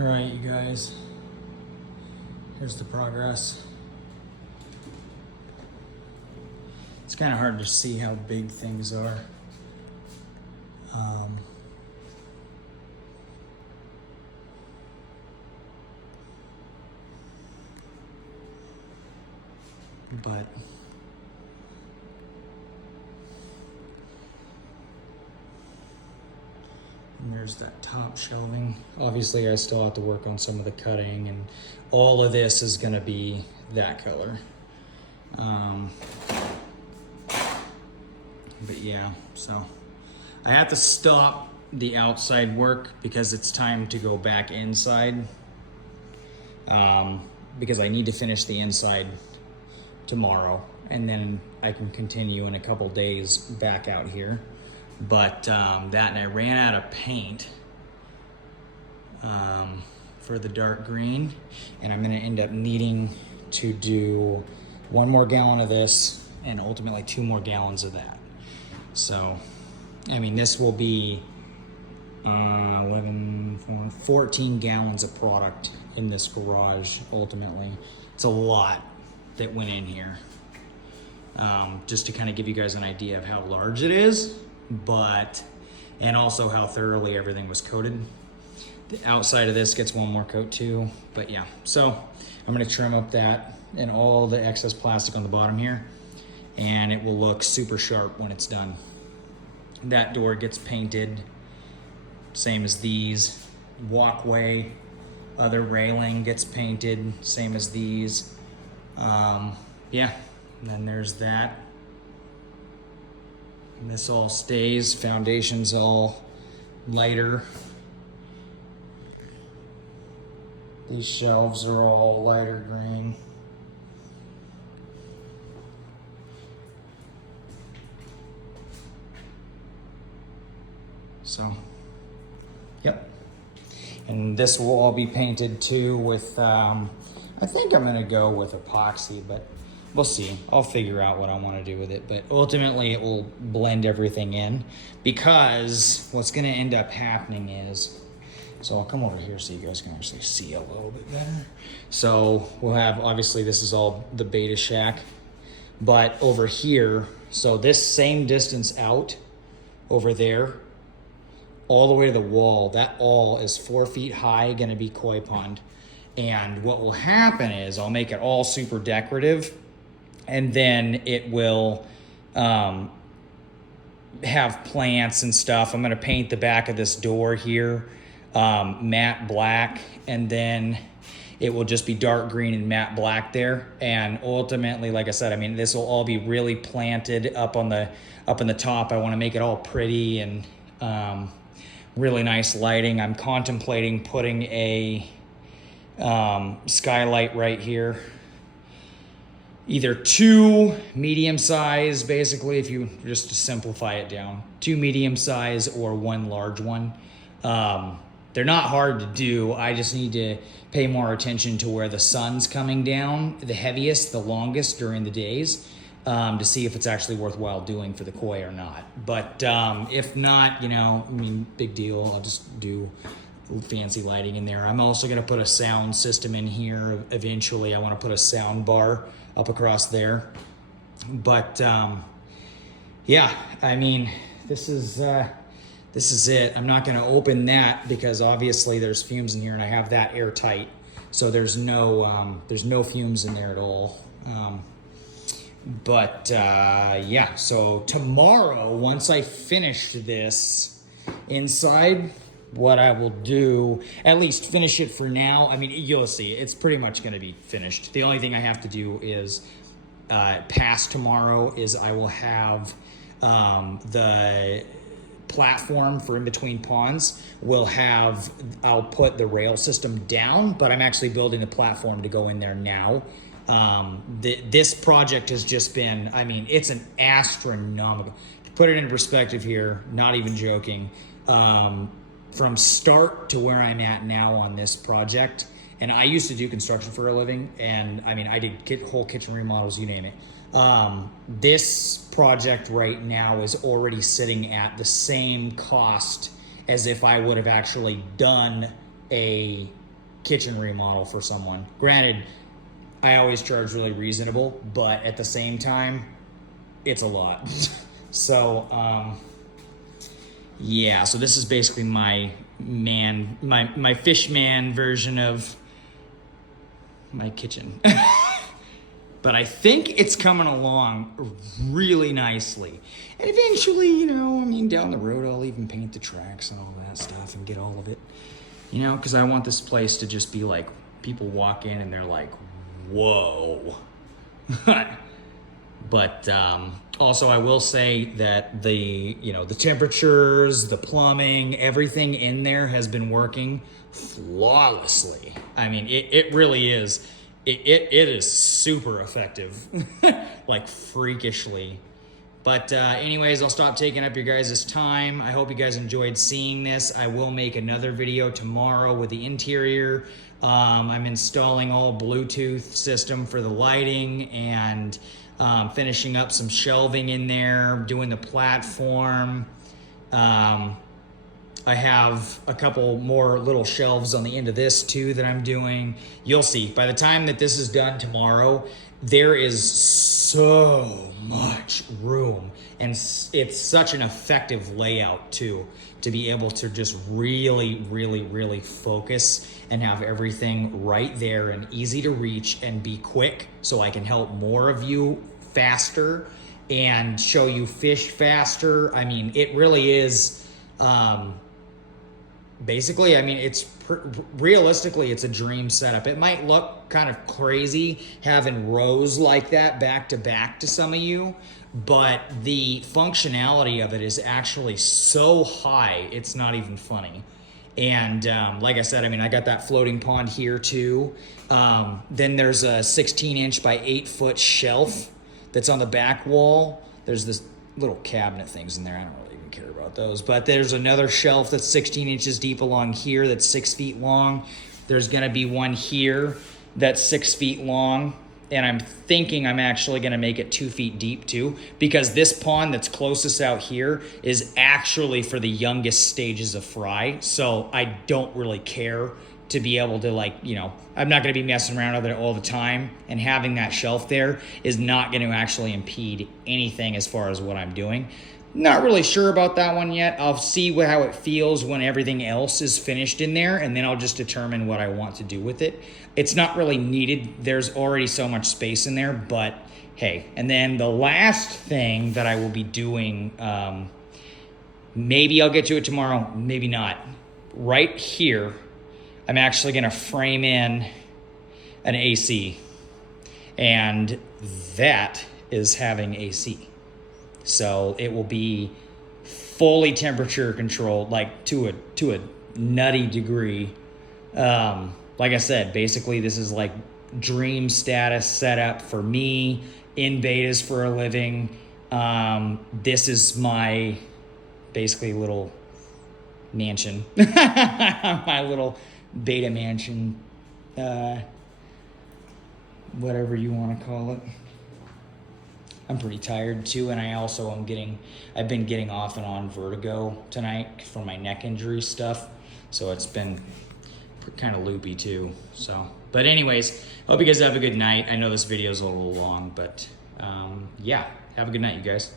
All right, you guys, here's the progress. It's kind of hard to see how big things are. But and there's that top shelving. Obviously, I still have to work on some of the cutting, and all of this is going to be that color. But yeah, so I have to stop the outside work because it's time to go back inside. Because I need to finish the inside tomorrow, and then I can continue in a couple days back out here. But that, and I ran out of paint for the dark green, and I'm gonna end up needing to do 1 more gallon of this and ultimately 2 more gallons of that. So, I mean, this will be 14 gallons of product in this garage ultimately. It's a lot that went in here. Just to kind of give you guys an idea of how large it is, and also how thoroughly everything was coated. The outside of this gets 1 more coat too, but yeah. So I'm gonna trim up that and all the excess plastic on the bottom here, and it will look super sharp when it's done. That door gets painted, same as these. Walkway, other railing gets painted, same as these. Yeah, and then there's that. And this all stays. Foundation's all lighter. These shelves are all lighter green. So, yep. And this will all be painted too with, I think I'm gonna go with epoxy, but we'll see. I'll figure out what I want to do with it, but ultimately it will blend everything in, because what's going to end up happening is, so I'll come over here so you guys can actually see a little bit better. So we'll have, obviously this is all the Betta shack, but over here, so this same distance out over there, all the way to the wall, that all is 4 feet high, going to be koi pond. And what will happen is I'll make it all super decorative, and then it will have plants and stuff. I'm gonna paint the back of this door here matte black, and then it will just be dark green and matte black there. And ultimately, like I said, I mean, this will all be really planted up in the top. I wanna make it all pretty and really nice lighting. I'm contemplating putting a skylight right here. Either 2 medium size, basically, if you just to simplify it down, 2 medium size or 1 large one. They're not hard to do. I just need to pay more attention to where the sun's coming down the heaviest, the longest during the days, to see if it's actually worthwhile doing for the koi or not. But if not, you know, I mean, big deal. I'll just do fancy lighting in there. I'm also gonna put a sound system in here. Eventually, I wanna put a sound bar up across there. But yeah, I mean, this is it. I'm not gonna open that because obviously there's fumes in here, and I have that airtight. So there's no fumes in there at all. Yeah, so tomorrow, once I finish this inside, what I will do, at least finish it for now. I mean, you'll see, it's pretty much gonna be finished. The only thing I have to do is, past tomorrow, is I will have the platform for in between ponds. I'll put the rail system down, but I'm actually building the platform to go in there now. This project has just been, I mean, it's an astronomical, to put it in perspective here, not even joking, from start to where I'm at now on this project. And I used to do construction for a living, and I mean, I did whole kitchen remodels, you name it. This project right now is already sitting at the same cost as if I would have actually done a kitchen remodel for someone. Granted, I always charge really reasonable, but at the same time, it's a lot. So, yeah, so this is basically my fish man version of my kitchen. But I think it's coming along really nicely. And eventually, you know, I mean, down the road, I'll even paint the tracks and all that stuff and get all of it. You know, because I want this place to just be like, people walk in and they're like, whoa. But also I will say that the temperatures, the plumbing, everything in there has been working flawlessly. I mean, it really is. It is super effective, like freakishly. But anyways, I'll stop taking up your guys' time. I hope you guys enjoyed seeing this. I will make another video tomorrow with the interior. I'm installing all Bluetooth system for the lighting and finishing up some shelving in there, doing the platform. I have a couple more little shelves on the end of this too that I'm doing. You'll see, by the time that this is done tomorrow, there is so much room, and it's such an effective layout too, to be able to just really focus and have everything right there and easy to reach and be quick, so I can help more of you faster and show you fish faster. I mean, it really is, basically, I mean, realistically, it's a dream setup. It might look kind of crazy having rows like that back to back to some of you, but the functionality of it is actually so high, it's not even funny. And like I said, I mean, I got that floating pond here too. Then there's a 16-inch by 8-foot shelf that's on the back wall. There's this little cabinet things in there. I don't really even care about those. But there's another shelf that's 16 inches deep along here that's 6 feet long. There's going to be one here that's 6 feet long. And I'm thinking I'm actually going to make it 2 feet deep too, because this pond that's closest out here is actually for the youngest stages of fry. So I don't really care to be able to, like, you know, I'm not going to be messing around with it all the time, and having that shelf there is not going to actually impede anything as far as what I'm doing. Not really sure about that one yet. I'll see how it feels when everything else is finished in there, and then I'll just determine what I want to do with it. It's not really needed. There's already so much space in there, but hey. And then the last thing that I will be doing, maybe I'll get to it tomorrow, maybe not. Right here, I'm actually going to frame in an AC, and that is having AC. So it will be fully temperature controlled, like to a nutty degree. Like I said, basically this is like dream status setup for me in betas for a living. This is my basically little mansion, my little beta mansion, whatever you want to call it. I'm pretty tired too, and I've been getting off and on vertigo tonight from my neck injury stuff, so it's been kind of loopy too. So, but anyways, hope you guys have a good night. I know this video is a little long, but yeah, have a good night, you guys.